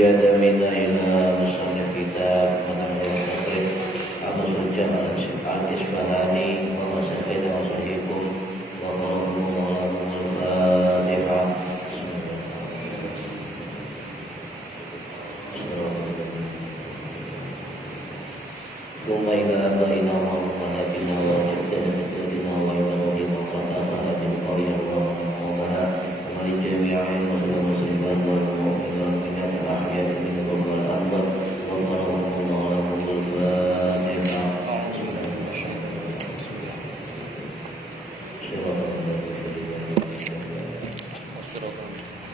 Ziyada minna ila musannif kitab Manahil Syekh Abu Sufyan al-Isfahani wa masyayikh wa sahibuh wa qarabu wa al-Fatihah. Thumma ila abaina wa ummahatina wa jaddatina wa imanina wa qadana bin qawiyya wa mu'mana wa li jami'in muslimin wal mu'minin min al-ahya'i minhum wal amwat wa qarabu wa al-Fatihah.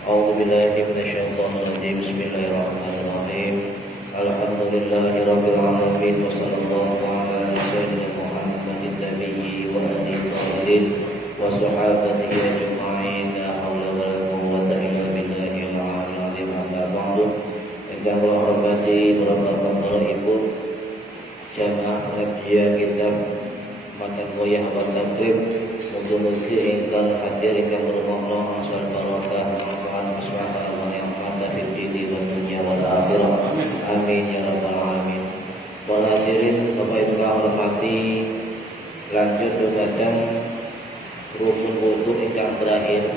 A'udzu billahi minasyaitonir rajim. Bismillahirrahmanirrahim. Alhamdulillahi rabbil alamin wa sallallahu ala sayyidina Muhammadin nabiyyi wa alihi wa sahabatihi ajma'in. La haula wa la quwwata illa billahil aliyyil azim. Amma ba'du. Yang Allah hormati Bapak-bapak Ibu jamaah pengajian kitab Matan Goyah wa Takrib. Mugi-mugi ingkang hadir ingkang rumangsa asal barokah manfaat maslahah wa ni'mat fid dini wa dunya wal akhirah. Amin ya rabbal alamin. Para hadirin Bapak Ibu kang hormati, lanjut dumateng rukun wudu ingkang terakhir.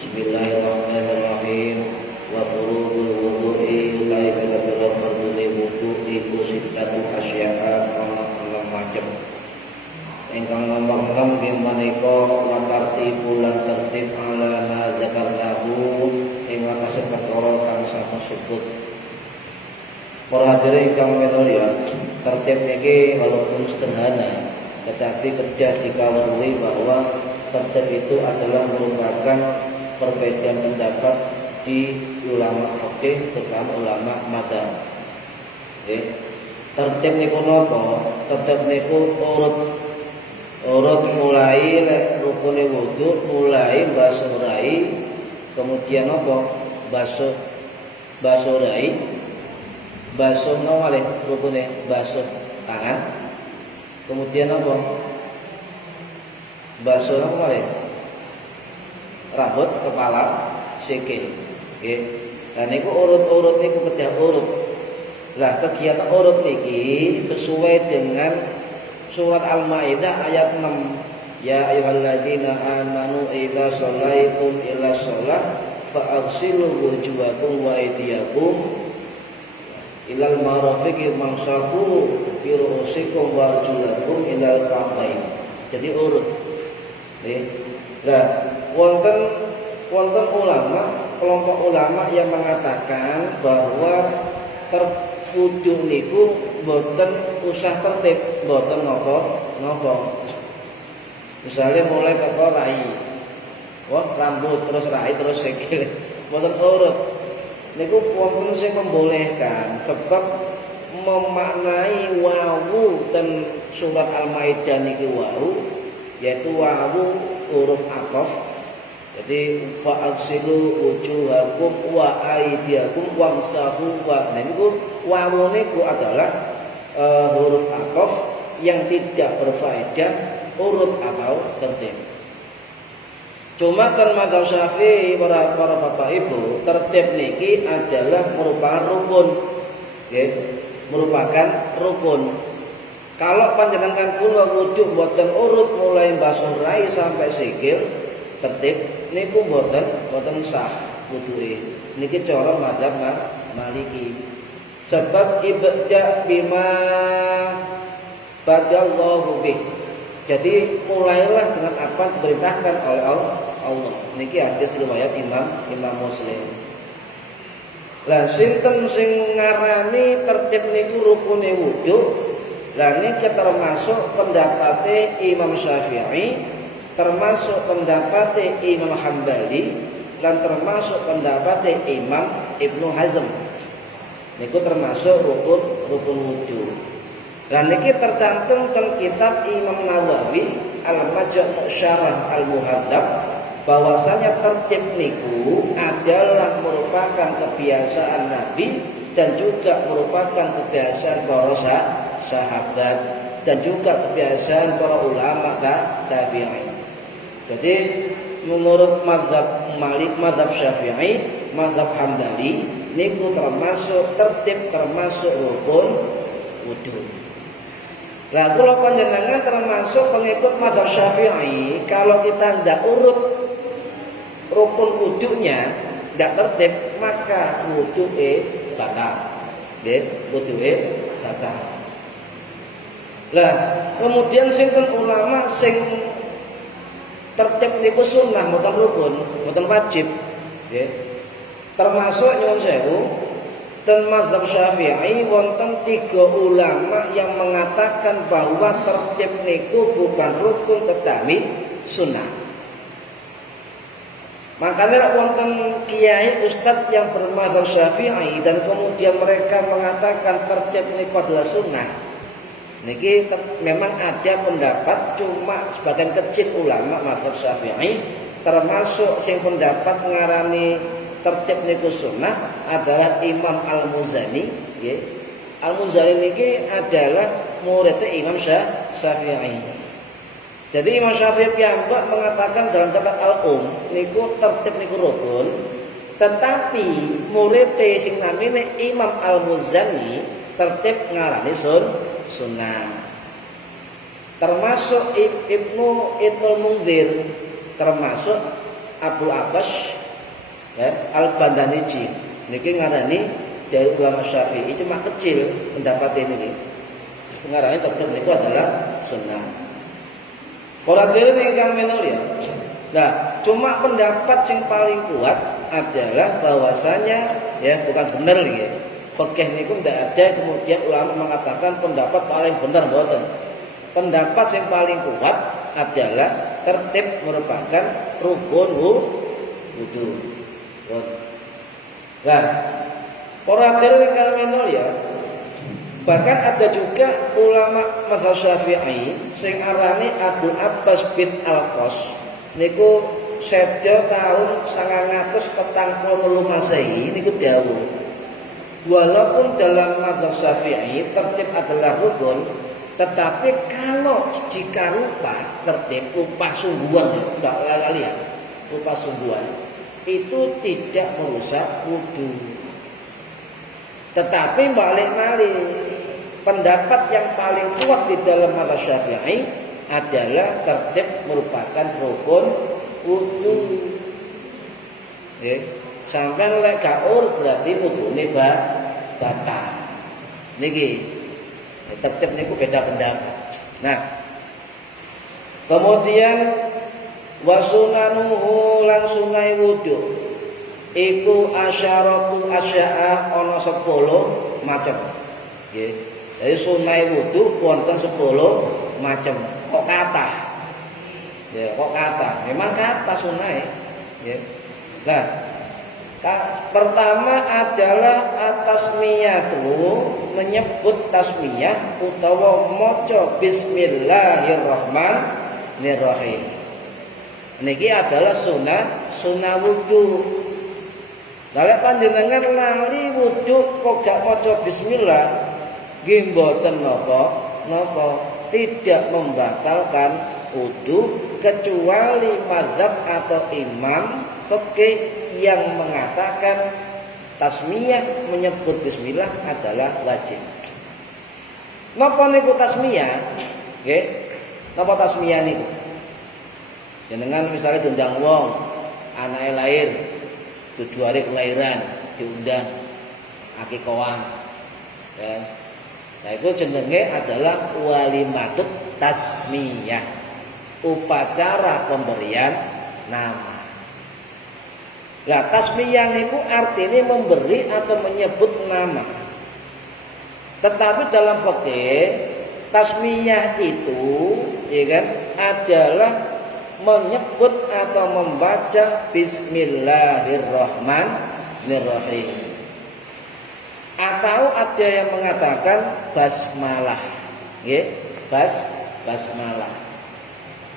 Bismillahirrahmanirrahim. Wa furudul wudu'i utawi pira-pira fardune wudu iku sittatu asya'a ana macem. Ingkang nomor 6 nggih menika wa tartibul lan tertib ala ma zakarnahu ing atase perkara kang sanesebut. Para hadirin ingkang minulya, tertib niki walaupun sederhana tetapi kerja dikawruhi bahwa tertib itu adalah merupakan perbedaan pendapat di ulama fikih terutama ulama madzhab. Nggih. Tertib niku napa? Tertib niku urut mulai rukune wudu, mulai basuh rai, kemudian apa? Basuh rai, basuh nawale rukune basuh tangan, kemudian apa? Basuh nawale rambut, kepala, sikil. Nggih. Lah niku urut-urut niku kedah urut. Lah kegiatan urut niki sesuai dengan Surat Al-Maidah ayat 6. Ya ayyuhalladzina amanu idza shallaitum ila shalah fa'ghsilu wujuhakum wa aydiyakum ilal marafiqi mamsahu bi ru'usikum wa arjulakum ilal ka'bayn. Jadi urut. Nah, wonten ulama, kelompok ulama yang mengatakan bahwa wudu niku boten usah tertib, boten ngopo. Misalnya mulai teko rai, rambut terus rai terus sikil, boten urut. Niku wonten sing membolehkan sebab memaknai wawu dan surat Al-Maidah niki wawu yaitu wawu huruf ataf. Jadi fa'aksilu wujuhakum wa aydiyakum wamsahu wa. Nah niku wawu niku adalah huruf ataf yang tidak berfaedah urut atau tertib. Cuma kan mazhab Syafi'i para bapak ibu, tertib niki adalah merupakan rukun. Okay? Merupakan rukun. Kalau panjenengan kula wudu boten urut mulai basuh rai sampai sikil, tertib niku boten sah wuduhe. Niki cara mazhab Maliki. Sebab ibda bima badallahu bih. Jadi mulailah dengan apa diperintahkan oleh Allah. Niki hadis riwayat Imam Muslim. Lah sinten sing ngarani tertib niku rukune wudu? Lah niki termasuk pendapate Imam Syafi'i, termasuk pendapate Imam Hambali, dan termasuk pendapate Imam Ibnu Hazm. Niku termasuk rukun wudu. Dan niki tercantum dalam kitab Imam Nawawi Al-Majmu' Syarah Al-Muhadzab bahwasanya tertib niku adalah merupakan kebiasaan Nabi dan juga merupakan kebiasaan para sahabat dan juga kebiasaan para ulama tabi'in. Jadi menurut mazhab Malik, mazhab Syafi'i, mazhab Hambali niku termasuk tertib, termasuk rukun wudu. Lah kula panjenengan termasuk pengikut mazhab Syafi'i, kalau kita ndak urut rukun wudunya, ndak tertib, maka wudu'e batal. Nggih, wudu'e batal. Lah, kemudian sinten ulama sing tertib niku sunnah mboten rukun, mboten wajib, nggih. Termasuk nyuwun sewu dan mazhab Syafi'i wonten 3 ulama yang mengatakan bahwa tertib niku bukan rukun tetapi sunnah. Makanya wonten kiai ustadz yang bermazhab Syafi'i dan kemudian mereka mengatakan tertib niku adalah sunnah. Niki memang ada pendapat cuma sebagian kecil ulama mazhab Syafi'i termasuk yang pendapat ngarani tertib niku sunnah adalah Imam Al-Muzani, nggih. Al-Muzani niki adalah muridnya Imam Syafi'i. Jadi Imam Syafi'i piyambak mengatakan dalam kitab Al-Um niku tertib niku rukun, tetapi muridnya sing namine Imam Al-Muzani tertib ngarani sunnah. Termasuk Ibnu Mundzir, termasuk Abu Abbas ya, Al-Bandaniji niki ngarani dari ulama Syafi'i cuma kecil pendapat ini ngarani tertib niku adalah sunnah. Para hadirin ingkang minulya. Nah, cuma pendapat yang paling kuat adalah bahwasanya ya bukan benar ya. Fikih niku ndak ada kemudian ulama mengatakan pendapat paling benar mboten. Pendapat yang paling kuat adalah tertib merupakan rukun wudu. Nah, para hadirin ingkang minulya, bahkan ada juga ulama mazhab Syafi'i sing arane Abu Abbas bin Al-Qas niku sedya tahun 940 Masehi niku dawuh, walaupun dalam mazhab Syafi'i tertib adalah rukun, tetapi kalau jika lupa tertib, lupa sungguhan, enggak lali ya, lupa sungguhan itu tidak merusak wudu. Tetapi balik-balik pendapat yang paling kuat di dalam mazhab Syafi'i adalah tertib merupakan rukun wudu. Nggih, sampeyan lek gak urut berarti wudune batal. Niki tertib niku beda pendapat. Nah, kemudian wasunanuhu lan sunai wudu iku asyaratul asya'a ana 10 macam. Nggih. Jadi sunai wudu wonten 10 macam. Kok kathah? Ya, kok kathah? Memang kathah sunai. Ya. Nah, pertama adalah atasmiyatu, menyebut tasmiyah utawa maca bismillahirrahmanirrahim. Niki adalah sunah wudu. Lalu panjenengan lali wudu kok gak maca bismillah, nggih mboten napa tidak membatalkan wudu kecuali mazhab atau imam fikih yang mengatakan tasmiyah menyebut bismillah adalah wajib. Napa niku tasmiyah? Nggih. Napa tasmiyah niku? Jenengan misalnya diundang wong, anake lahir 7 hari kelahiran diundang akikahan. Ya. Nah itu jenenge adalah walimatut tasmiyah, upacara pemberian nama. Nah tasmiyah niku artinya memberi atau menyebut nama. Tetapi dalam fikih tasmiyah itu ya kan adalah menyebut atau membaca bismillahirrahmanirrahim. Atau ada yang mengatakan basmalah. Nggih, basmalah.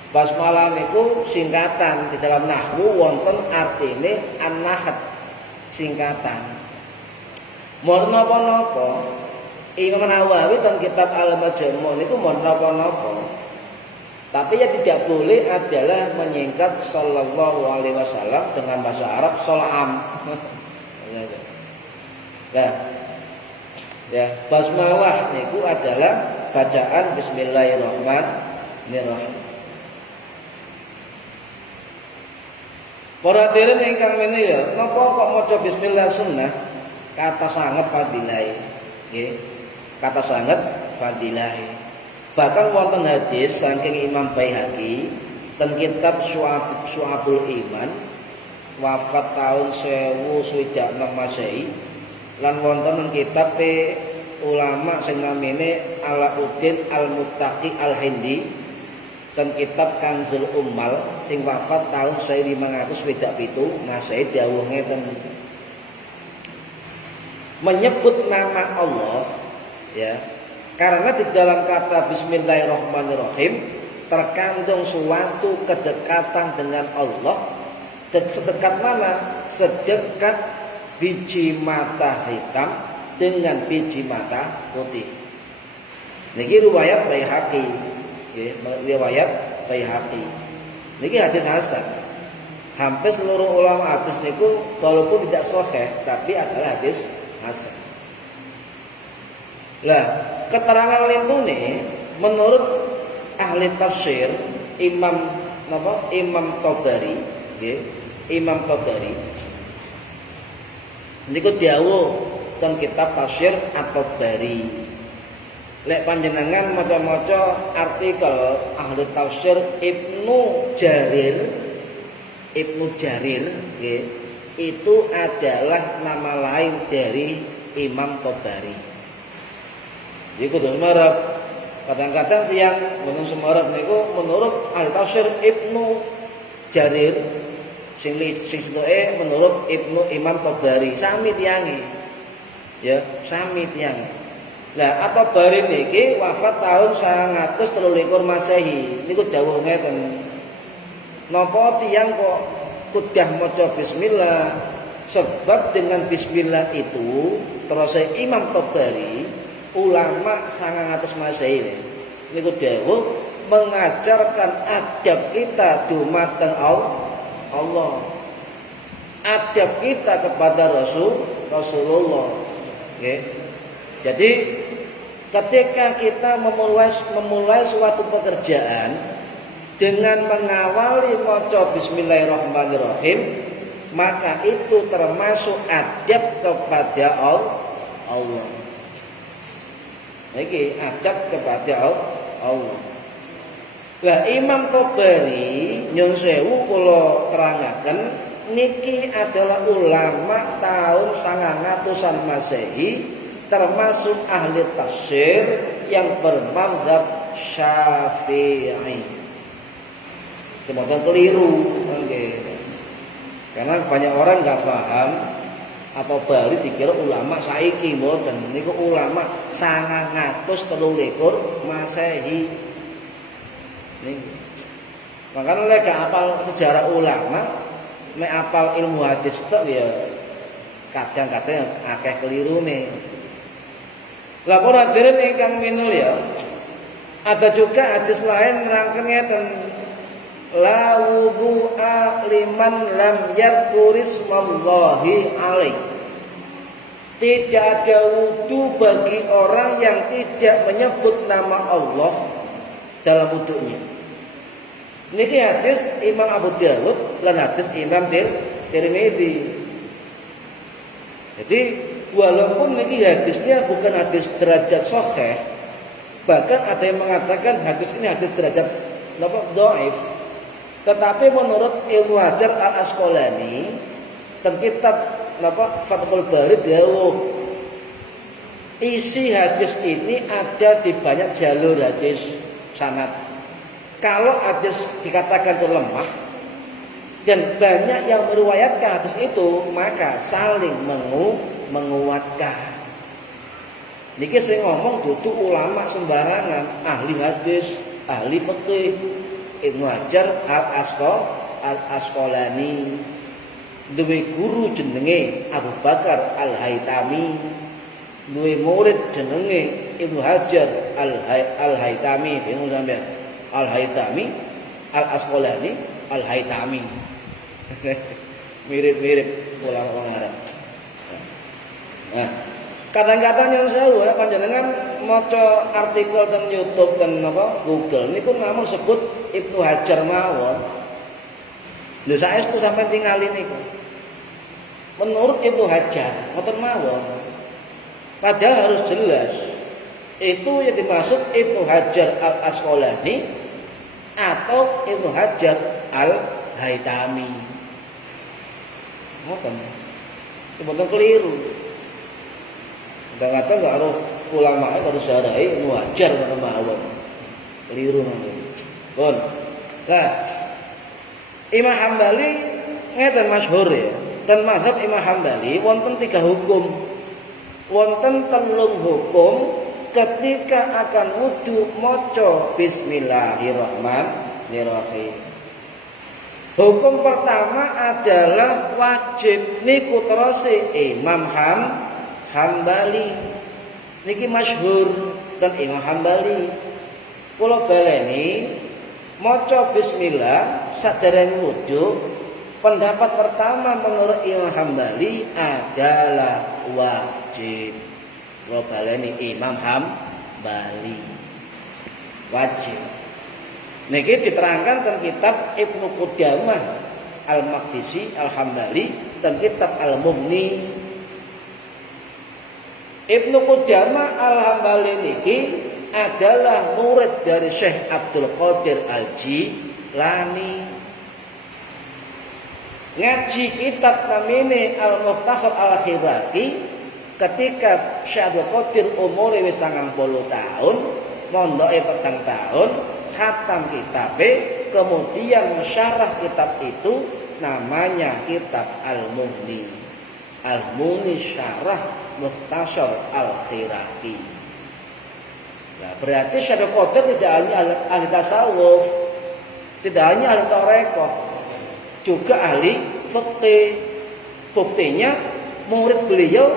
Basmalah niku singkatan di dalam nahwu wonten artine an-nahd, singkatan. Mon napa-napa Imam Nawawi teng kitab Al-Majmu' niku mon napa-napa Tapi yang tidak boleh adalah menyingkat sallallahu alaihi wasallam dengan bahasa Arab salam. Nah, ya, basmalah niku adalah bacaan bismillahirrahmanirrahim. Para hadirin ingkang menika, napa kok maca bismillah sunnah? Kata sanget fadilah. Nggih. Kata sanget fadilah. Bahkan wonten hadis saking Imam Baihaqi ten kitab Syu'abul Iman wafat tahun 1006 Masehi lan wonten kitab ulama sing namine Alauddin Al-Muttaqi Al-Hindi ten kitab Kanzul Ummal sing wafat tahun 1527 Masehi dawuh ngeten, menyebut nama Allah ya, karena di dalam kata bismillahirrahmanirrahim terkandung suatu kedekatan dengan Allah. Dan sedekat mana? Sedekat biji mata hitam dengan biji mata putih. Niki riwayat Baihaqi, riwayat Baihaqi. Niki hadis hasan. Hampir seluruh ulama hadis niku walaupun tidak sahih tapi adalah hadis hasan. Lah, keterangan limpune menurut ahli tafsir Imam Tabari, nggih, Imam Tabari. Niku dawuh teng kitab tafsir At-Tabari. Lek panjenengan maca-maca artikel ahli tafsir Ibnu Jarir, nggih, itu adalah nama lain dari Imam Tabari. Iku kudu semerep. Kadang-kadang tiyang mboten semerep niku menurut ahli tafsir Ibnu Jarir sing sedoke menurut Ibnu Imam Tabari sami tiyange. Ya, sami tiyange. Lah At-Tabari niki wafat tahun 923 Masehi. Niku dawuh ngeten. Napa tiyang kok kudah maca bismillah? Sebab dengan bismillah itu terus Imam Tabari ulama 900 Masehi niku dawuh mengajarkan adab kita dumateng Allah, adab kita kepada Rasulullah. Okay. Jadi ketika kita memulai suatu pekerjaan dengan mengawali maca bismillahirrahmanirrahim, maka itu termasuk adab kepada Allah. Iki adab kepada Allah. Lah Imam Tabari nyun sewu kula terangaken niki adalah ulama tahun 900-an Masehi, termasuk ahli tafsir yang bermadzhab Syafi'i. Semoga keliru, okay. Karena banyak orang nggak paham atau baru dikira ulama saiki mboten niku ulama 923 Masehi. Niki. Makanya lek gak apal sejarah ulama, mek apal ilmu hadis tok ya kadang-kadang akeh kelirune. Lah para hadirin ingkang minulya, ada juga hadis lain nerangken ngeten, la wudu'a liman lam yadhkurismallahi alaih. Tidak ada wudu bagi orang yang tidak menyebut nama Allah dalam wudunya. Niki hadis Imam Abu Dawud lan hadis Imam Tirmidzi. Jadi walaupun niki hadisnya bukan hadis derajat sahih, bahkan ada yang mengatakan hadis ini hadis derajat dhaif. Tetapi menurut Ibnu Hajar Al-Asqalani teng kitab Fathul Bari dawuh isi hadis ini ada di banyak jalur hadis sanad. Kalau hadis dikatakan itu lemah dan banyak yang meriwayatkan hadis itu, maka saling menguatkan. Niki sing ngomong dudu ulama sembarangan, ahli hadis, ahli fikih. Ibnu Hajar Al-Asqalani duwe guru jenenge Abu Bakar Al-Haytami, duwe murid jenenge Ibnu Hajar Al-Haytami, bingung sampean. Al-Haythami, Al-Asqalani, Al-Haythami. Mirip-mirip ulama Arab. Nah, kadang-kadang yang sewu ya panjenengan maca artikel teng YouTube dan Google niku namun sebut Ibnu Hajar mawon. Lho saestu sampeyan tingali niku. Menurut Ibnu Hajar ngoten mawon. Padahal harus jelas itu yang dimaksud Ibnu Hajar Al-Asqalani atau Ibnu Hajar Al-Haythami. Ngoten. Itu keliru. Kadang-kadang enggak harus ulama harus syarahi wajar ngono mawon. Keliru mawon. Pun. Nah, Imam Hambali ngeten masyhur ya. Dan mazhab Imam Hambali wonten 3 hukum. Wonten 3 hukum ketika akan wudu maca bismillahirrahmanirrahim. Hukum pertama adalah wajib niku terose Imam Hambali. Niki masyhur dan Imam Hambali. Kula baleni maca bismillah sadereng wudu. Pendapat pertama menurut Imam Hambali adalah wajib. Kula baleni Imam Hambali. Wajib. Niki diterangkan dalam kitab Ibnu Qudamah Al-Maqdisi Al-Hambali dan kitab Al-Mughni. Ibnu Qudamah Al-Hambali niki adalah murid dari Syekh Abdul Qadir Al-Jilani. Ngaji kitab namine Al-Mukhtasar Al-Khiraqi ketika Syekh Abdul Qadir umure wis 90 tahun, mondoke 4 tahun, khatam kitabe, kemudian mensyarah kitab itu namanya kitab Al-Mughni. Al-Mughni syarah Mukhtasar Al-Khiraqi. Nah, berarti Syekh Qadir tidak hanya ahli tasawuf, tidak hanya ahli tarekat, juga ahli fikih. Buktinya murid beliau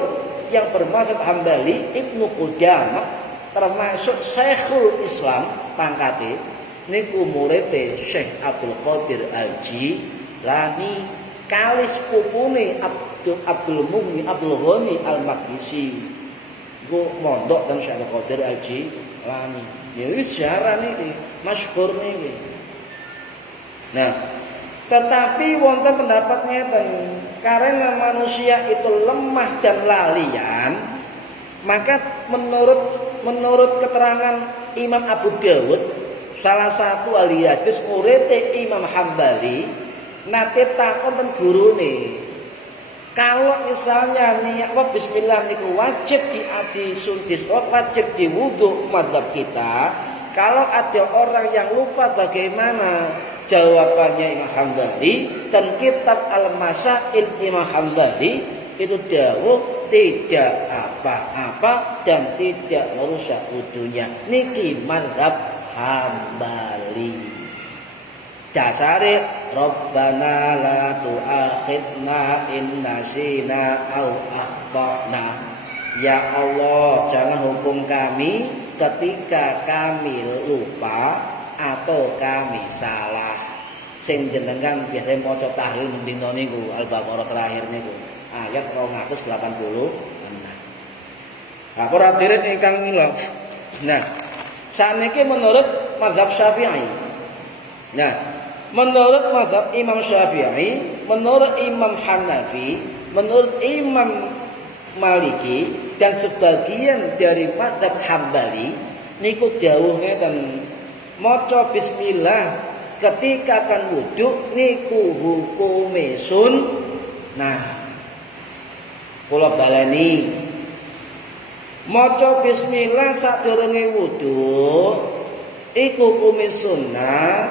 yang bermadzhab Hambali Ibnu Qudamah termasuk Syekhul Islam pangkate niku muride Syekh Abdul Qadir Al-Jilani kali sepupune Abdul Mughni Abdul Ghani Al-Maqdisi. Iku mondok dan Syekh Abdul Qadir Al-Jilani. Ya iki sejarah niki, masyhur niki. Nah, tetapi wonten pendapat ngeten, karena manusia itu lemah dan lalian, maka menurut keterangan Imam Abu Dawud, salah satu ahli hadis murid Imam Hambali, nate takon ten gurune, kalau misalnya niat bismillah niku wajib disuntis, wajib diwudu madzhab kita, kalau ada orang yang lupa bagaimana jawabannya Imam Hambali dan kitab Al-Masail Imam Hambali itu dawuh tidak apa-apa dan tidak merusak wudunya. Niki madzhab Hambali. Dasare Rabbana la tu'akhidna in nasina au akhtana. Ya Allah, jangan hukum kami ketika kami lupa atau kami salah. Sing jenengan biasanya maca tahlil mendina niku Al-Baqarah terakhir niku ayat 286. Nah, para hadirin ingkang mila. Nah, sakniki menurut mazhab Syafi'i. Nah, menurut mazhab Imam Syafi'i, menurut Imam Hanafi, menurut Imam Maliki dan sebagian dari mazhab Hambali niku dawuh ngeten, maca bismillah ketika akan wudu niku hukume sunnah. Kula baleni maca bismillah sadurunge wudu iku hukume sunnah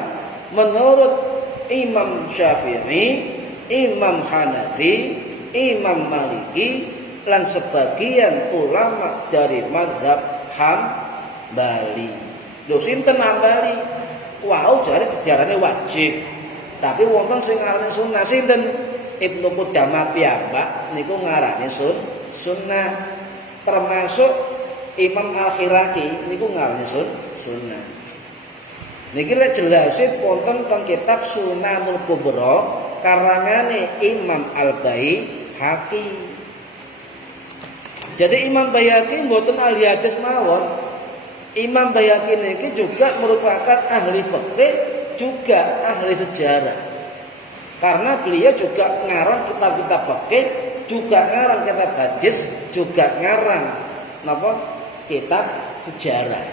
menurut Imam Syafi'i, Imam Hanafi, Imam Maliki lan sebagian ulama dari mazhab Hambali. Lho sinten Hambali? Wau jare dijarane wajib. Tapi wonten sing ngarani sunnah sinten? Ibnu Qudamah piyambak niku ngarani sunnah. Termasuk Imam Al-Khiraqi niku ngarani sunnah. Niki lek jelase wonten teng kitab Sunanul Kubra karangane Imam Al-Baihaqi. Jadi Imam Baihaqi mboten ahli hadis mawon. Imam Baihaqi niki juga merupakan ahli fikih, juga ahli sejarah. Karena beliau juga ngarang kitab-kitab fikih, juga ngarang kitab hadis, juga ngarang napa? Kitab sejarah.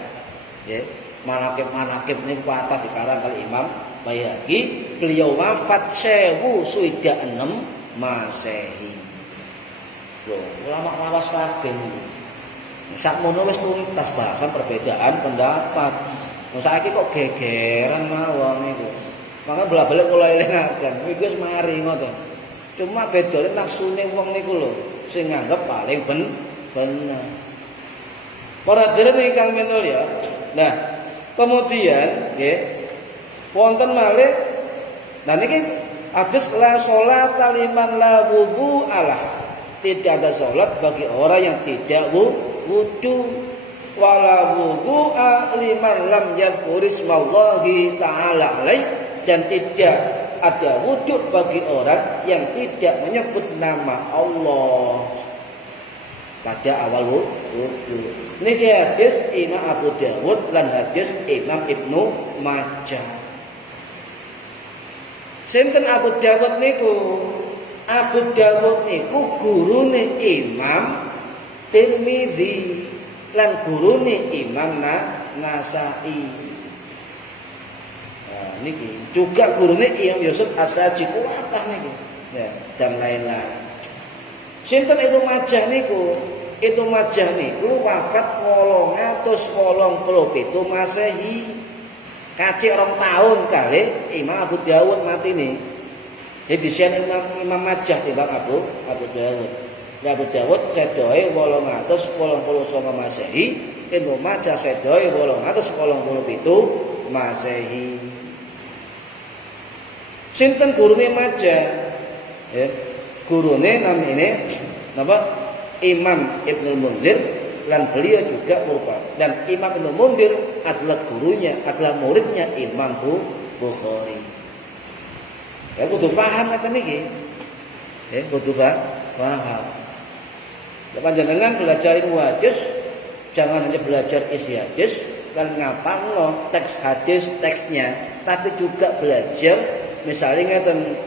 Ya, manaqib niku patah dikarang kali Imam Baihaqi. Beliau wafat 1006 Masehi. Loh, ulama lawas kabeh niku. Sakmono wis tuntas bahasan perbedaan pendapat. Wong saiki kok gegeran mawon niku. Maka bola-balik kula elingaken, iki wis mari ngoten. Cuma bedane nafsune wong niku lho, sing nganggep paling bener. Para hadirin ingkang minulya. Nah, kemudian nggih wonten malih nah niki hadis la sholata liman la wudu alah. Tidak ada salat bagi orang yang tidak wudu. Wala wudu'a liman lam yadhkurismallahi ta'ala alaih. Dan tidak ada wudhu bagi orang yang tidak menyebut nama Allah pada awal wudu. Niki hadis Imam Abu Dawud lan hadis Imam Ibnu Majah. Sinten Abu Dawud niku? Abu Dawud niku gurune Imam Tirmidzi lan gurune Imam Nasa'i. Nah, niki juga gurune Imam Yusuf As-Saji kuwatah niki. Ya, dan lain-lain. Sinten Ibnu Majah niku? Ibnu Majah niku wafat 887 Masehi. Kacik 2 tahun kali Imam Abu Dawud matine. Jadi disian Imam Majah timbang Abu Dawud. Ya Abu Dawud sedoe 889 Masehi, Ibnu Majah sedoe 887 Masehi. Sinten gurune Majah? Ya, gurune namine napa? Imam Ibnu Munzir dan beliau juga merupakan dan Imam Ibnu Munzir adalah gurunya, adalah muridnya Imam Bukhari. Ya kudu paham ngeten niki. Ya kudu paham. Ya panjenengan belajar ilmu hadis jangan hanya belajar isi hadis dan ngapalno teks hadis teksnya, tapi juga belajar misalnya ngeten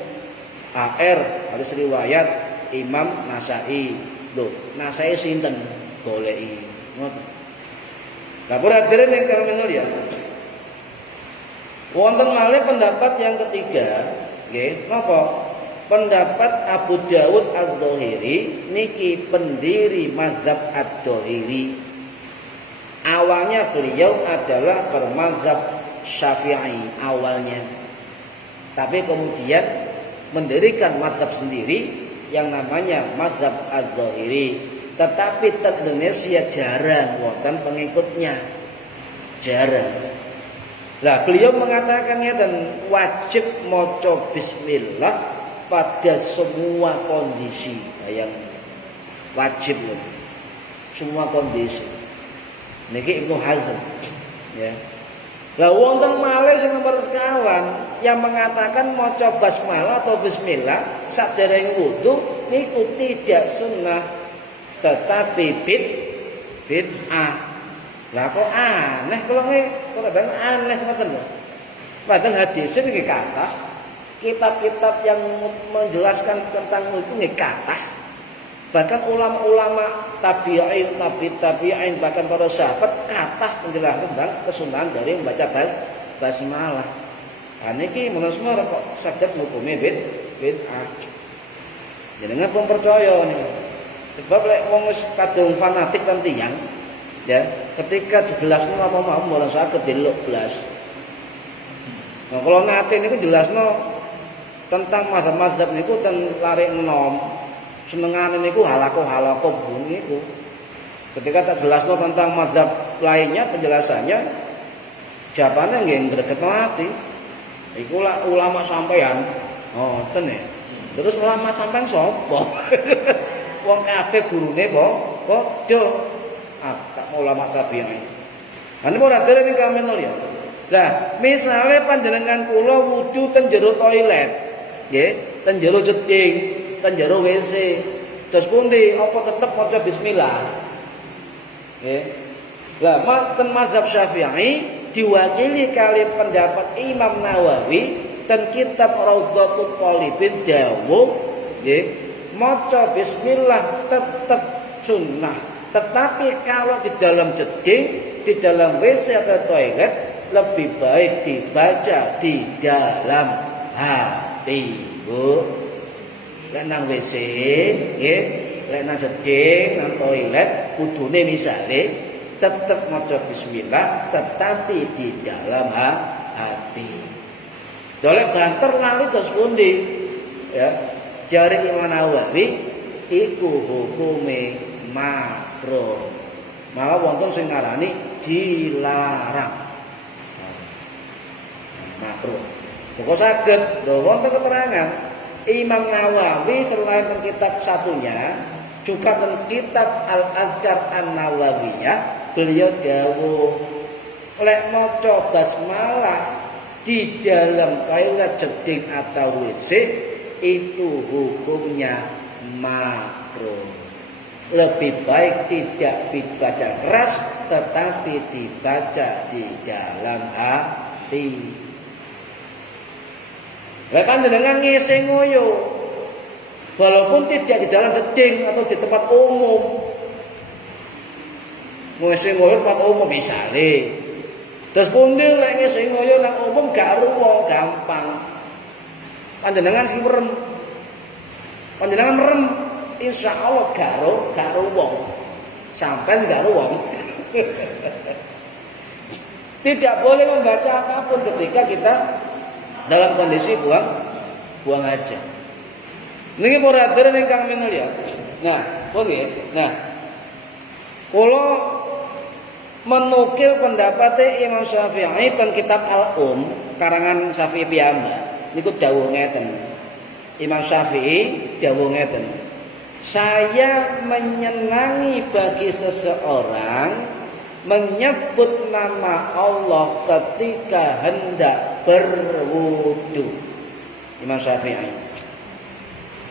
AR hadis riwayat Imam Nasa'i. Loh, Nasa'i sinten? Goleki. Ngoten. Lah para hadirin ingkang minulya. Wonten malih pendapat yang ketiga, nggih, napa? Pendapat Abu Dawud Adz-Dzahiri niki pendiri mazhab Adz-Dzahiri. Awalnya beliau adalah bermazhab Syafi'i awalnya. Tapi kemudian mendirikan mazhab sendiri yang namanya mazhab Adz-Dzahiri. Tetapi di Indonesia jarang wonten pengikutnya. Jarang. Lah beliau mengatakannya dan wajib maca bismillah pada semua kondisi. Yang wajib loh. Semua kondisi. Niki Ibnu Hazm ya. Lah wonten malih sing nomor sekawan yang mengatakan maca basmalah atau bismillah sadereng wudu niku tidak sunnah tetapi bid'ah. Lah kok aneh kula kadang aneh ngoten lho. Padahal hadis niki kathah, kitab-kitab yang menjelaskan tentang itu niki kathah. Bahkan ulama-ulama tabi'in, tabi'in bahkan para sahabat kathah menjelaskan tentang kesunahan dari membaca basmalah. Nah niki menurut kok saged hukume bid'ah. Jenengan pun percaya niku. Sebab lek wong wis kadung fanatik kan tiyang ya, ketika dijelasno apa mau ora saged delok blas. Nah, kalau nate niku jelasno tentang mazhab-mazhab niku ten lare enom. Senengane niku halako bunyi niku. Ketika tak jelasno tentang mazhab lainnya penjelasannya jawabannya nggih ngregetno ati. Iku lah ulama sampean. Oh, ten ya. Terus ulama sampean sapa? Wong kabeh gurune padha. Tak ulama tabi'in. Ane ora dere ning kamen ya. Lah, misale panjenengan kula wudu ten jero toilet, nggih, ten jero jeding, ten jero WC. Terus pundi? Apa tetep maca bismillah? Nggih. Lah, ten mazhab Syafi'i diwakili kali pendapat Imam Nawawi dan kitab Raudhatul Thalibin dawuh, nggih, maca bismillah tetep sunnah. Tetapi kalau di dalam jeding, di dalam WC atau toilet lebih baik dibaca di dalam hati, Bu. Lek nang WC, nggih, lek nang jeding, nang toilet, kudune misale tetap maca bismillah tetapi di dalam hati. Dolek banter lali terus pundi? Ya, jare Imam Nawawi iku hukume makruh. Malah wonten sing ngarani dilarang. Makruh. Kok saged lho wonten keterangan Imam Nawawi selain kitab satunya juga dalam kitab Al-Azkar An-Nawawiyah beliau dawuh lek maca basmalah di dalam toilet jeding atau WC itu hukumnya makruh. Lebih baik tidak dibaca keras tetapi dibaca di dalam hati. Lek panjenengan ngisi ngoyo walaupun tidak di dalam jeding atau di tempat umum. Ngisi ngoyo tempat umum misale. Terus pundi lek ngisi ngoyo nang umum gak ruwong gampang. Panjenengan sing merem. Panjenengan merem insyaallah gak ruwong. Sampai gak ruwong. Tidak boleh membaca apapun ketika kita dalam kondisi buang aja. Niki para hadirin ingkang minulya. Nah, nggih. Nah, kula menukil pendapat Imam Syafi'i dan kitab Al-Um karangan Syafi'i piyambak. Niku dawuh ngeten. Imam Syafi'i dawuh ngeten. Saya menyenangi bagi seseorang menyebut nama Allah ketika hendak berwudu. Imam Syafi'i.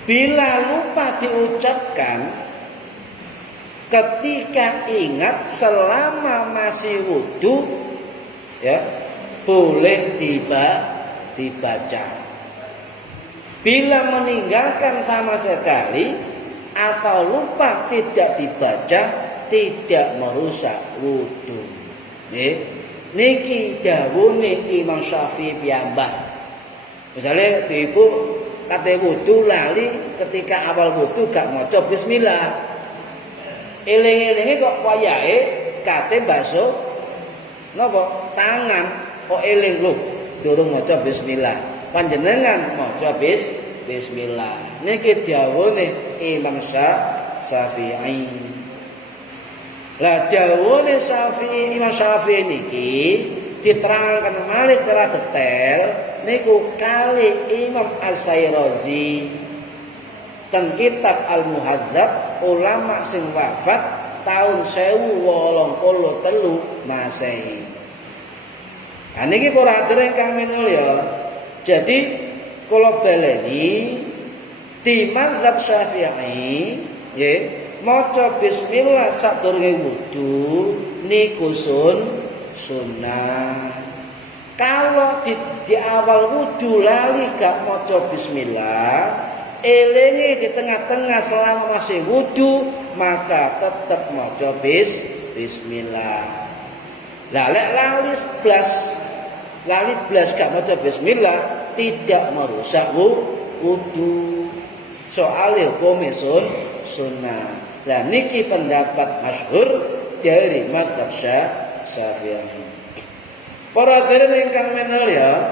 Bila lupa diucapkan ketika ingat selama masih wudu, ya, boleh dibaca. Bila meninggalkan sama sekali atau lupa tidak dibaca, tidak merusak wudu. Niki dawuhe Imam Syafi'i piyambak. Misale ibu kate wudu lali ketika awal wudu gak maca bismillah. Eling-elinge kok wayahe kate baso napa tangan kok eling lho durung maca bismillah. Panjenengan maca bismillah. Niki dawuhe Imam Syafi'i. Lah dawuhe Imam Syafi'i niki diterangkan malih secara detail niku kali Imam As-Sairazi ten kitab Al-Muhadzab ulama sing wafat tahun 1083 Masehi. Nah niki para hadirin kang minulya. Jadi kula baleni di mazhab Syafi'i nggih maca bismillah sadurunge wudu niku sunnah. Kalau di awal wudu lali gak maca bismillah, elinge di tengah-tengah selama masih wudu, maka tetap maca bismillah. Lah lek lali blas gak maca bismillah tidak merusak wudu. Soale hukume sunnah. Lah niki pendapat masyhur dari mazhab Syafi'i. Para hadirin ingkang minulya,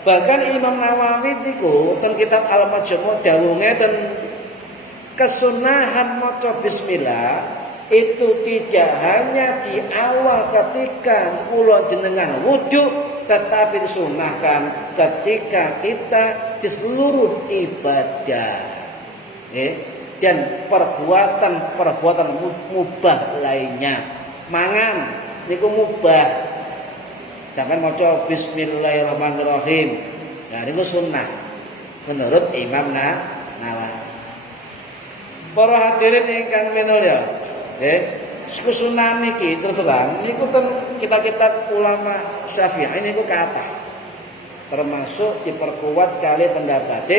bahkan Imam Nawawi niku teng kitab Al-Majmu' dawuh ngeten, kesunahan maca bismillah itu tidak hanya di awal ketika kula jenengan wudu, tetapi disunahkan ketika kita di seluruh ibadah. Dan perbuatan mubah lainnya. Mangan niku mubah. sampean maca bismillahirrahmanirrahim. Nah niku sunnah menurut Imam Nawawi. Para hadirin ingkang minulya, nggih, sunnah niki terus terang niku ten kitab-kitab ulama Syafi'i niku kathah. Termasuk diperkuat kali pendapate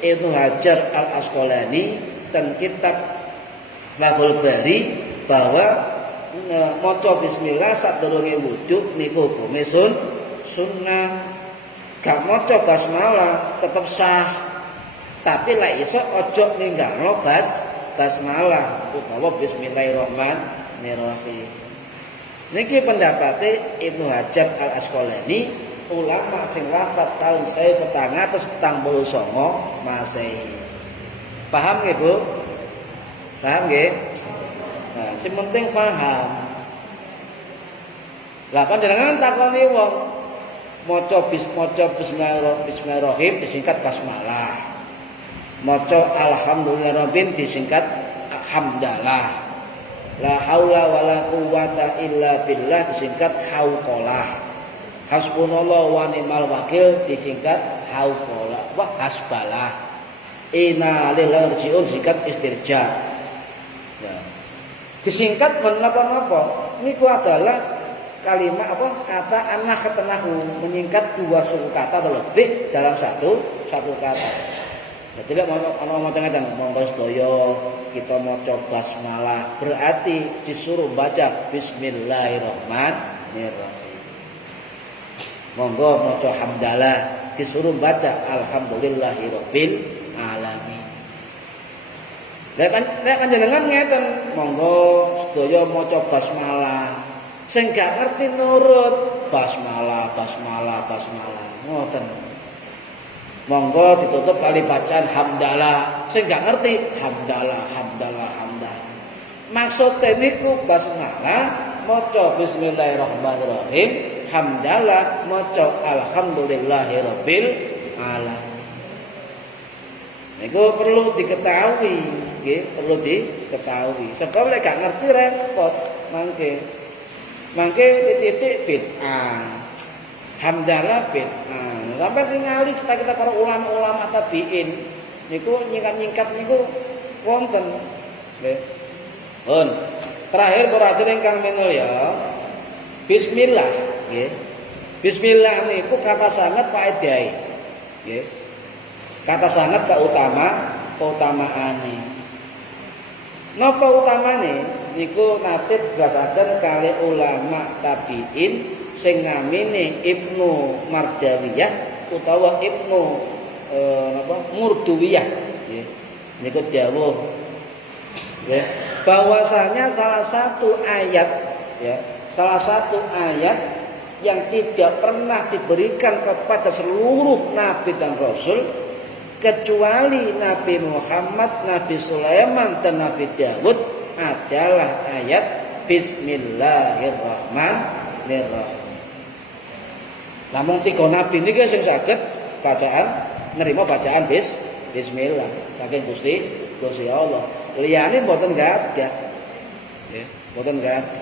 Ibnu Hajar Al-Asqalani dan kitab Fathul Bari bahwa maca bismillah sadurunge wudu niku hukume sunnah. Gak maca basmalah tetep sah. Tapi lek iso aja ninggalno basmalah utawa bismillahirrahmanirrahim. Niki pendapate Ibnu Hajar Al-Asqalani, ulama sing wafat tahun 1449 Masehi. Paham nggih, Bu? Paham nggih? Nah, sing penting paham. Lah panjenengan takoni wong maca bismillahirrahmanirrahim disingkat basmalah. Maca alhamdulillahirabbil disingkat hamdalah. La haula wala quwata illa billah disingkat hauqalah. Hasbunallah wa ni'mal wakil disingkat hauqalah. Wah hasbalah. Inna lillahi rajiun disingkat istirja. Ya. Disingkat menapa-napa niku adalah kalimat kata anak ketenahu menyingkat dua suku kata atau lebih dalam satu kata. Jadi lek ana macam-macam monggo sedaya kita maca basmalah berarti disuruh baca bismillahirrahmanirrahim. Monggo maca hamdalah disuruh baca alhamdulillahirabbil alamin. Lek panjenengan ngeten monggo sedaya maca basmalah. Sing gak ngerti nurut basmalah ngoten. Monggo ditutup kali bacaan hamdalah. Sing gak ngerti hamdalah. Maksudnya niku basmalah maca bismillahirrahmanirrahim, hamdalah maca alhamdulillahirabbil alamin. Niku perlu diketahui, nggih, perlu diketahui. Sebab lek gak ngerti repot mangke titik bid'ah. Hamdalah bid'ah. Sampai ningali kita para ulama tabi'in niku nyingkat niku wonten. Nggih. Pun. Terakhir para hadirin ingkang minulya, bismillah, nggih. Bismillah niku kata sangat faedahe. Nggih. Kata sangat keutamaane. Napa utamane? Niku nate dijelasaken kali ulama tabi'in sing namine Ibnu Mardawiyah utawa Ibnu Murduwiyah nggih. Niku dawuh nggih bahwasanya salah satu ayat yang tidak pernah diberikan kepada seluruh nabi dan rasul kecuali Nabi Muhammad, Nabi Sulaiman dan Nabi Daud adalah ayat bismillahirrahmanirrahim. Namun tiga nabi niki sing saged nerima bacaan bismillah saking Gusti Allah. Liyane mboten gak ada. Nggih, mboten gak ada.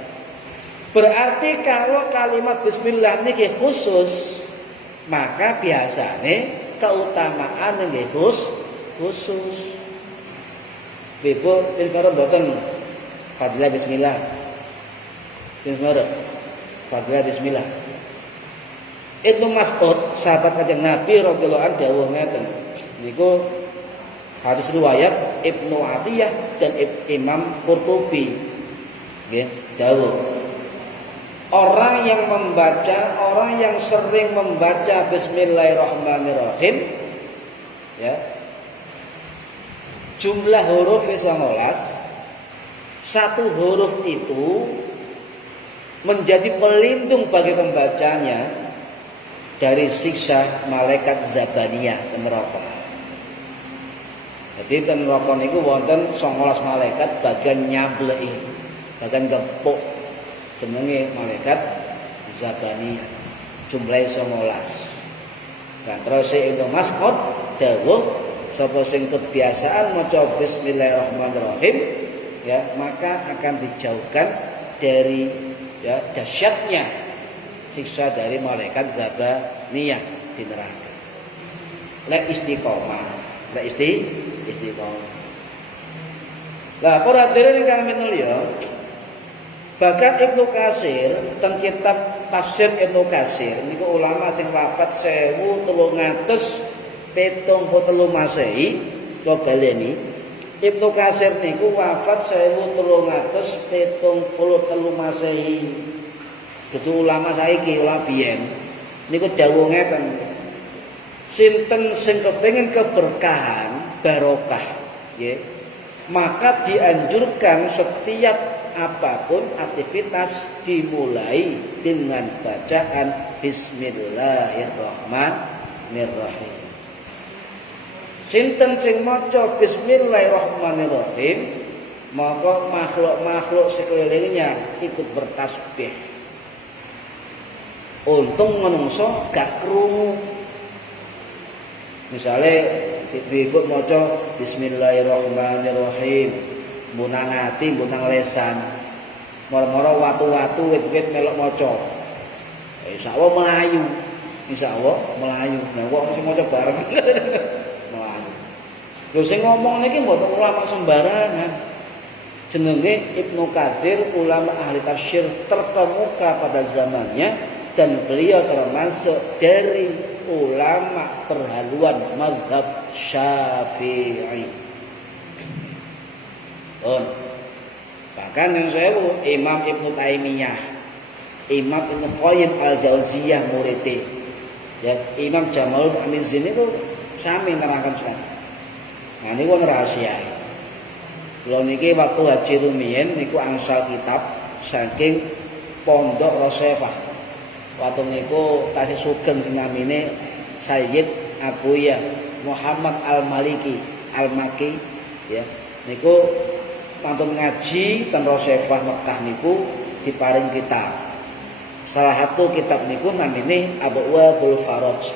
Berarti kalau kalimat bismillah niki khusus, maka biasane keutamaan nggih khusus. Ibu ilmu mboten fadilah bismillah. Fadilah bismillah. Ibnu Mas'ud, sahabat Kanjeng Nabi radhiyallahu anhu dawuh ngeten. Niku hadis riwayat Ibnu Atiyah dan Imam Qurtubi. Nggih, dawuh. Orang yang sering membaca bismillahirrahmanirrahim ya. Jumlah huruf 19. Satu huruf itu menjadi pelindung bagi pembacanya dari siksa malaikat Zabaniyah ke neraka. Jadi ten neraka niku wonten 19 malaikat bagian nyableki, bagian gempuk jenenge malaikat Zabaniyah. Jumlahe 19. Dan terus Ibnu Mas'ud dawuh sapa sing kebiasaan maca bismillahirrahmanirrahim ya maka akan dijauhkan dari ya dahsyatnya siksa dari malaikat Zabaniyah di neraka. Lek istiqomah, istiqomah. Lah para hadirin ingkang minulya, bahkan Ibnu Katsir teng kitab tafsir Ibnu Katsir niku ulama sing wafat 1373 Masehi, kula baleni. Ibnu Katsir niku wafat 1373 Masehi. Dudu ulama saiki, ulama biyen. Niku dawuh ngeten. Sinten sing kepengin keberkahan, barokah, nggih. Maka dianjurkan setiap apapun aktivitas dimulai dengan bacaan Bismillahirrahmanirrahim. Sinten sing maca Bismillahirrahmanirrahim, maka makhluk-makhluk sekelilingnya ikut bertasbih. Untung menungso gak krungu. Misale ikut maca Bismillahirrahmanirrahim, bunang ati, bunang lesan. Moro-moro watu-watu wit-wit melok maca. Insyaallah melayu. Insyaallah melayu. Nah, wong sing maca bareng melayu. Lho sing ngomong niki mboten ulama sembarangan. Jenenge Ibnu Katsir, ulama ahli tafsir terkemuka pada zamannya, dan beliau termasuk dari ulama perhaluan mazhab Syafi'i. Bahkan yang saya Imam Ibnu Taimiyah, Imam Ibnu Qayyim Al-Jauziyah muridé, ya Imam Jamaluddin Al-Mizzi itu sami nerangkan sekali. Nah niku rahasia. Kula niki waktu haji rumiyin niku angsal kitab saking Pondok Rosefah. Waktu niku tasih sugeng sing namine Sayyid Abuya Muhammad Al-Maliki Al-Maki, ya. Niku mantun ngaji ten Rosefah Mekah niku diparing kitab. Salah satu kitab niku namine Abwaabul Faraj.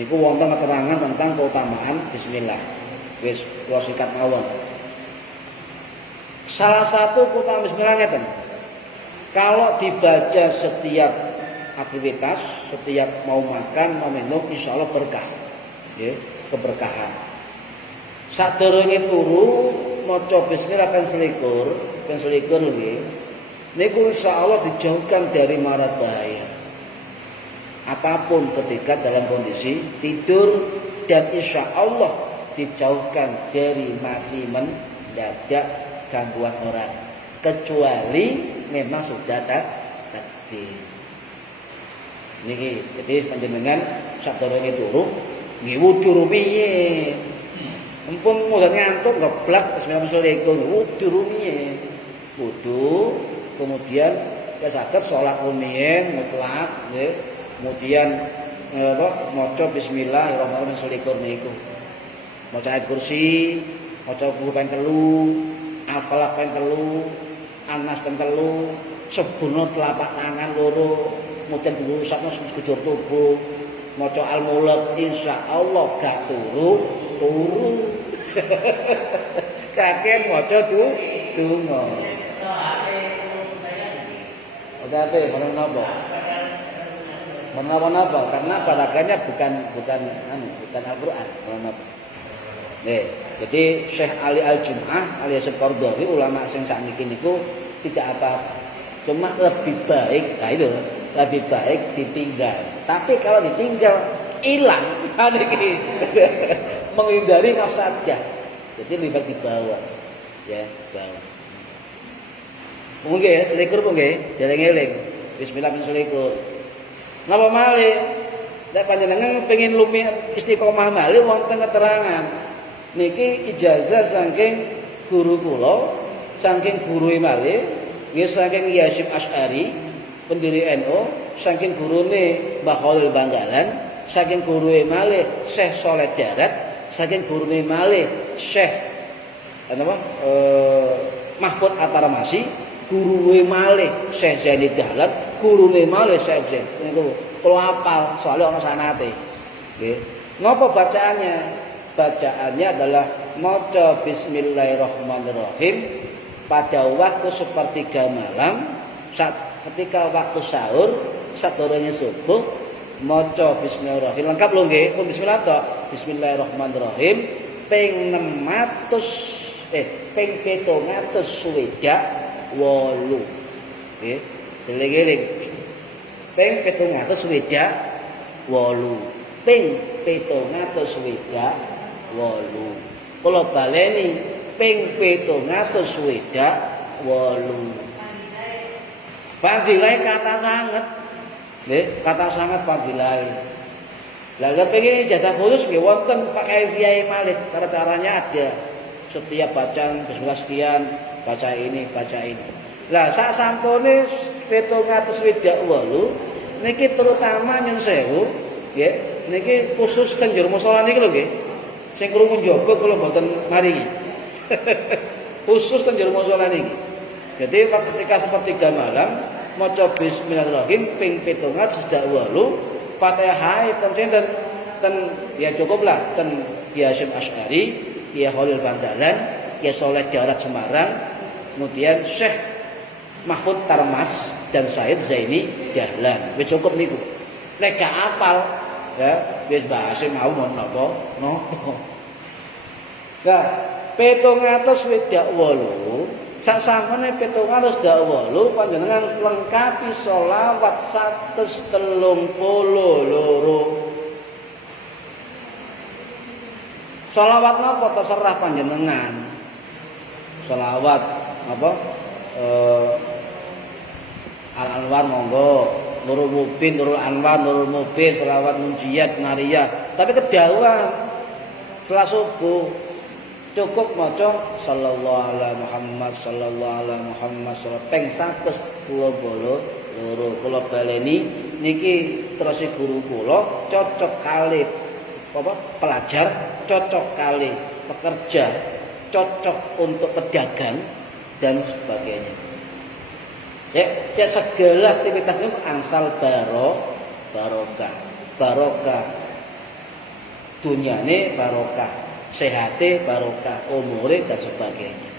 Niku wonten keterangan tentang keutamaan bismillah. Wis kula sikat mawon. Salah satu keutamaan bismillah ngeten. Kalau dibaca setiap aktivitas, setiap mau makan, mau minum, insya Allah berkah, ya, keberkahan. Sadurunge turu maca bismillah pen selikur nggih. Niku insya Allah dijauhkan dari mara bahaya. Apapun ketika dalam kondisi tidur, dan insya Allah dijauhkan dari mati mendadak, gangguan orang, kecuali memang sudah takdir. Niki jadi panjenengan sadurunge turu nggih wudu rumiyin. Mumpun mulai ngantuk geblak bismillahirrahmanirrahim wudu rumiyin. Wudu kemudian saged salat rumiyin mutlak nggih. Kemudian maca bismillahirrahmanirrahim niku. Maca ayat kursi, maca buku ping 3, Al-Falaq ping 3, An-Nas ping 3, sebunuh telapak tangan loro, kemudian diusapno sekujur tubuh, maca Al-Mulk, insyaallah gak turu. Kakek maca donga. Oke, menapa? Menapa? Karena balaghanya bukan Al-Qur'an. Menapa? Jadi Syekh Ali Al-Jum'ah alias Qardawi, ulama sing sakniki niku tidak apa-apa. Cuma lebih baik, nah itu lebih baik ditinggal. Tapi kalau ditinggal hilang, niki menghindari nafsadah. Jadi lebih baik dibawa, ya bawa. Mungkin ya, selikur mungkin, eling-eling. Bismillahirrahmanirrahim. Napa malih? Nek panjenengan pengin lumih istiqomah malih wonten keterangan. Niki ijazah saking guru kula, saking guru malih, nggih saking Yasyim Asy'ari, pendiri NU, saking gurune Mbah Khalil Banggalan, saking gurune malih Syekh Saleh Darat, saking gurune malih Syekh Mahfud At-Taramasi, gurune malih Syekh Zaini Dahlan, gurune malih Syekh Zain. Niku kula hafal soalnya ana sanate. Nggih. Napa bacaannya? Bacaannya adalah maca bismillahirrahmanirrahim pada waktu sepertiga malam, ketika waktu sahur sadurunge subuh maca bismillahirrahmanirrahim. Lengkap lho nggih, pun bismillah tok. Bismillahirrahmanirrahim ping 600 ping 768. Nggih, eling-eling. Ping 768 ping 768. Kula baleni ping 768. Fadilah kata sangat. Nggih, kata sangat fadilah. Lah kepengin jasa khusus nggih wonten Pak Kiai malih. Caranya ada. Setiap baca bismillah sekian, baca ini, baca ini. Lah sak sampune 768 niki terutama nyun sewu nggih, niki khusus teng jero musala niki lho nggih. Sing krungu njogo kula mboten maringi. Khusus teng jero musala niki. Jadi ketika sepertiga malam maca bismillahirrahmanirrahim ping 768 Fatihah ten ya cukuplah ten ya Hasyim Asy'ari, ya Khalil Bandalan, ya Soleh Darat Semarang, kemudian Syekh Mahfud Tarmas dan Said Zaini Dahlan. Wis cukup niku. Nek gak apal ya wis bahasa mau mon napa napa. Nah, 768 sak sampune 768 panjenengan lengkapi sholawat 132. Sholawat napa terserah panjenengan. Sholawat apa? Al-Anwar monggo, Nurul Mubin, Nurul Anwar, Nurul Mubin, sholawat Munjiyat, Nariyah. Tapi kedawuhan setelah subuh cukup maca sallallahu alaihi Muhammad sallallahu alaihi Muhammad ping 122. Kula baleni niki terus guru kula cocok kali pelajar, cocok kali pekerja, cocok untuk pedagang dan sebagainya. Ya segala aktivitas ini angsal barokah dunyane barokah, sehate barokah, umure dan sebagainya.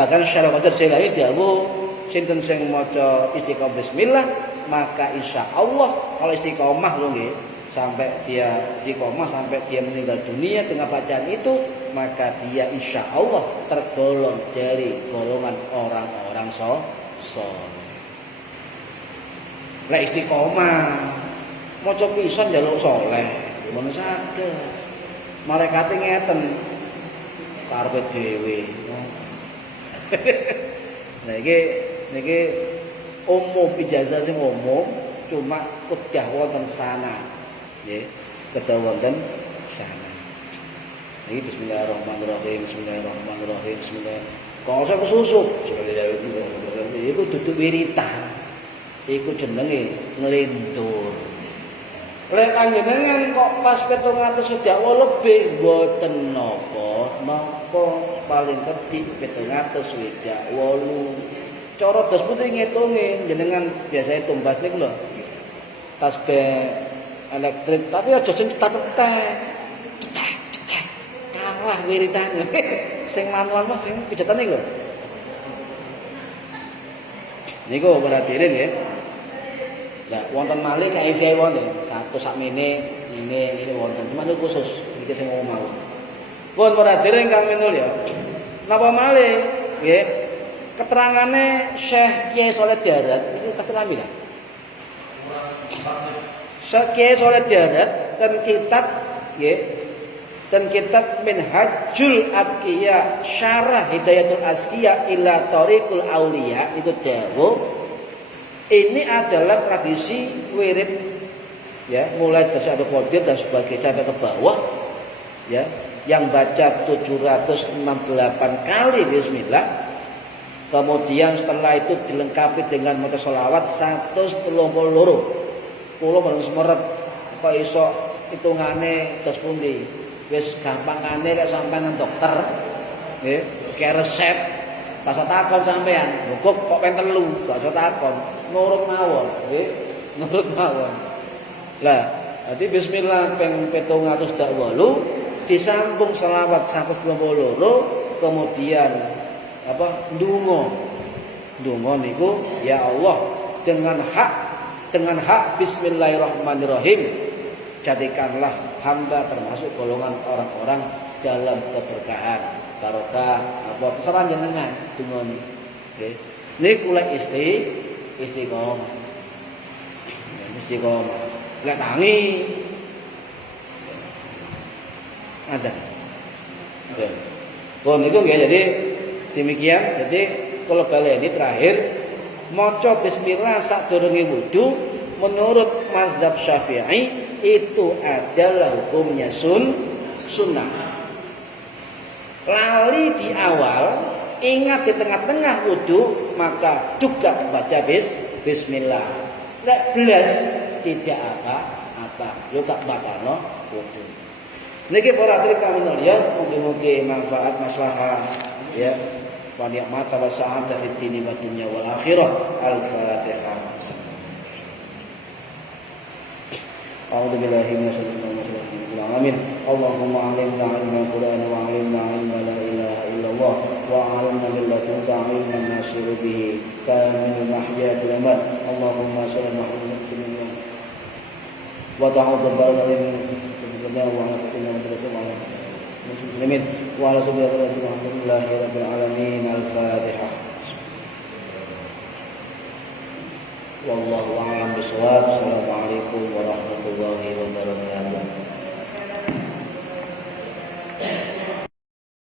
Bahkan Syekh Qadir Jilani dawuh sinten sing maca istiqomah bismillah maka insyaallah kalau istiqomah lho nggih sampai dia istiqomah sampai dia meninggal dunia dengan bacaan itu maka dia insyaallah tergolong dari golongan orang-orang saleh. Lek istiqomah maca pisan njaluk saleh mun saged malaikate ngeten karepe dhewe. Nah niki umum ijazah sing umum cuma kedah wonten sana nggih kedah wonten sana. Niki bismillahirrahmanirrahim bismillahirrahmanirrahim bismillah. Kok usah kesusuk iku dudu wiritan. Iku jenenge nglentur. Lek panjenengan kok pas 700 lebih mboten napa paling kedik 708. Cara dos putih ngitunge jenengan biasane tumbas niku lho. Tasbih elektrik tapi aja sing cetak-cetak. Cetak. Kalah wiritane. Sing manual mah sing pijetan niku lho. Niku perhatirin ya. Lah wonten malih KFI wonten. Satu sakmene ini wonten. Cuma niku khusus iki sing ngomong mau. Pun perhatirin Kang Minul ya. Napa malih nggih? Keterangane Syekh Kiai Saleh Darat iki keterami ta? Syekh Kiai Saleh Darat dan kitab nggih. Dan kitab Minhajul Atqiya Syarah Hidayatul Azkiya ila Thariqul Auliya itu dawuh ini adalah tradisi wirid ya mulai dari Abdul Qadir dan sebagainya sampai ke bawah ya yang baca 768 kali bismillah kemudian setelah itu dilengkapi dengan maca sholawat 132 kula bareng semerep apa iso hitungane terus pundi wis gampangane lek sampeyan dokter nggih kayak resep pas takon sampean kok ping 3 gak usah takon nurut mawon nggih nurut mawon lah dadi bismillah ping 708 disambung selawat 192 kemudian apa ndonga niku ya Allah dengan hak dengan hak bismillahirrahmanirrahim. Jadikanlah hamba termasuk golongan orang-orang dalam keberkahan, barokah, apa terserah jenengan dungoni. Nggih. Niku lek istiqomah. Istiqomah. Lek tangi ada. Oke. Bon itu nggih, jadi demikian. Jadi kalau kalian ini terakhir maca bismillah sadurunge wudu menurut mazhab Syafi'i itu adalah hukumnya sunnah. Lali di awal, ingat di tengah-tengah wudu, maka juga baca bismillah. Lek belas tidak apa-apa, yo tak batalno wudu. Niki para hadirin kami mulia, mugi-mugi manfaat maslahah ya. Wa ni'mata wa sa'adah fid dini wa dunya wal akhirah. Al-Fatihah. A'udzu billahi minasyaitonir rajim. Amin. Allahumma 'allimna 'ilmal Qur'an wa 'allimna 'ilma la ilaha illallah wa 'allimna min ladunka 'ilman nasiru bihi kamil mahya bil amal. Allahumma shalli 'ala Muhammadin wa ta'awudz billahi wa muslimin wa ala alhamdulillahi rabbil alamin. Al-Fatihah. Wallahu a'lam bishawab. Assalamualaikum warahmatullahi wabarakatuh.